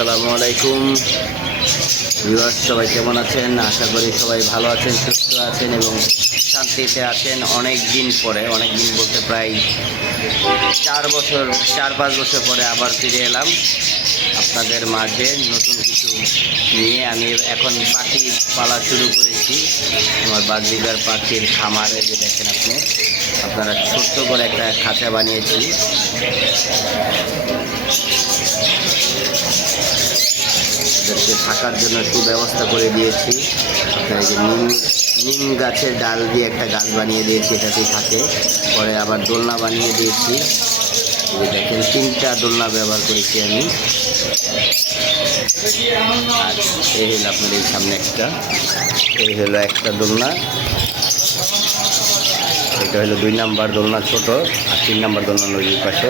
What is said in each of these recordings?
আসসালামু আলাইকুম ভিউয়ার্স, সবাই কেমন আছেন? আশা করি সবাই ভালো আছেন, সুস্থ আছেন এবং শান্তিতে আছেন। অনেক দিন পরে, অনেক দিন বলতে প্রায় 4-5 বছর পরে আবার ফিরে এলাম আপনাদের মাঝে নতুন কিছু নিয়ে। আমি এখন পাখি পালা শুরু করেছি। আমার বাজরিগার পাখির খামারে যে দেখেন আপনারা ছোট্ট করে একটা খাঁচা বানিয়েছি। ওদেরকে থাকার জন্য সুব্যবস্থা করে দিয়েছি। আপনার যে নিম গাছের ডাল দিয়ে একটা গাছ বানিয়ে দিয়েছি, এটাতেই থাকে। পরে আবার দোলনা বানিয়ে দিয়েছি। এই দেখেন 3টা দোলনা ব্যবহার করেছি আমি। আর এই হলো আপনার এই সামনে এই হলো একটা দোলনা। এটা হলো 2 নাম্বার দোলনা ছোট, আর 3 নাম্বার দোলনা নদীর পাশে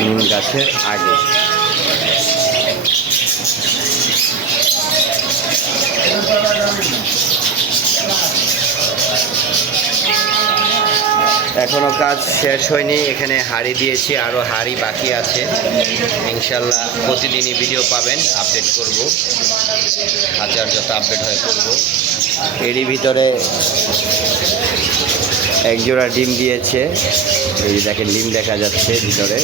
নিম গাছের আগে। এখনো কাজ শেষ হয়নি, এখানে হাড়ি দিয়েছি, আরও হাড়ি বাকি আছে। ইনশাল্লাহ প্রতিদিনই ভিডিও পাবেন, আপডেট করব, খাঁচার যত আপডেট হয় করব। এরই ভিতরে এক জোড়া ডিম দিয়েছে, এই দেখেন ডিম দেখা যাচ্ছে ভিতরে।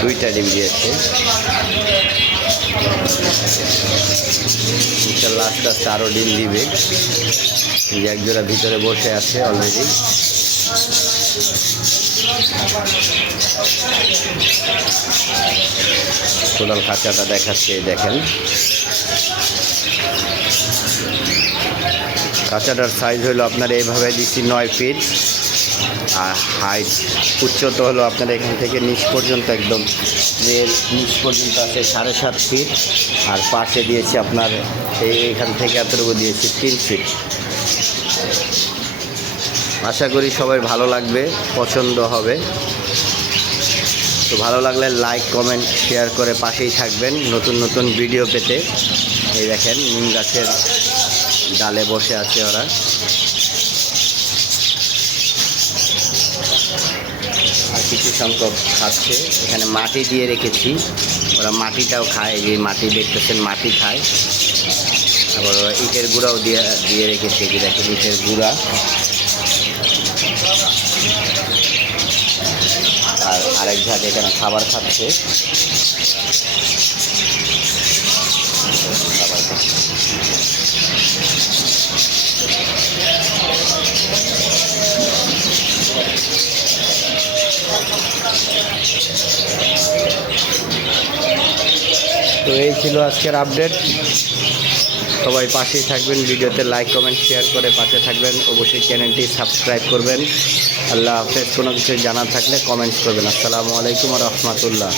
2টা ডিম দিয়েছে। ইনশাল্লাহ আস্তে আস্তে আরও ডিম দিবে। এই এক জোড়া ভিতরে বসে আছে অলরেডি। টোটাল খাঁচাটা দেখাচ্ছে, দেখেন খাঁচাটার সাইজ হলো আপনার এইভাবে দিচ্ছি 9 ফিট, আর হাইট উচ্চতা হলো আপনার এখান থেকে নিচ পর্যন্ত, একদম নিচ পর্যন্ত আছে 7.5 ফিট। আর পাশে দিয়েছি আপনার এইখান থেকে এতটুকু দিয়েছি 3 ফিট। আশা করি সবাই ভালো লাগবে, পছন্দ হবে। তো ভালো লাগলে লাইক, কমেন্ট, শেয়ার করে পাশেই থাকবেন নতুন নতুন ভিডিও পেতে। এই দেখেন নিম গাছের ডালে বসে আছে ওরা। আর কিছু সংখ্যক খাচ্ছে। এখানে মাটি দিয়ে রেখেছি, ওরা মাটিটাও খায়। যে মাটি দেখতেছেন, মাটি খায়। আবার ওরা ইটের গুঁড়াও দিয়ে রেখেছে, যে দেখেন ইটের গুঁড়া। আর আরেক ঝাঁক এখানে খাবার খাচ্ছে। তো এই ছিল আজকের আপডেট। সবাই পাশেই থাকবেন, ভিডিওতে লাইক, কমেন্ট, শেয়ার করে পাশে থাকবেন। অবশ্যই চ্যানেলটি সাবস্ক্রাইব করবেন। আল্লাহ হাফেজ। কোনো কিছু জানার থাকলে কমেন্টস করবেন। আসসালামু আলাইকুম ওয়া রাহমাতুল্লাহ।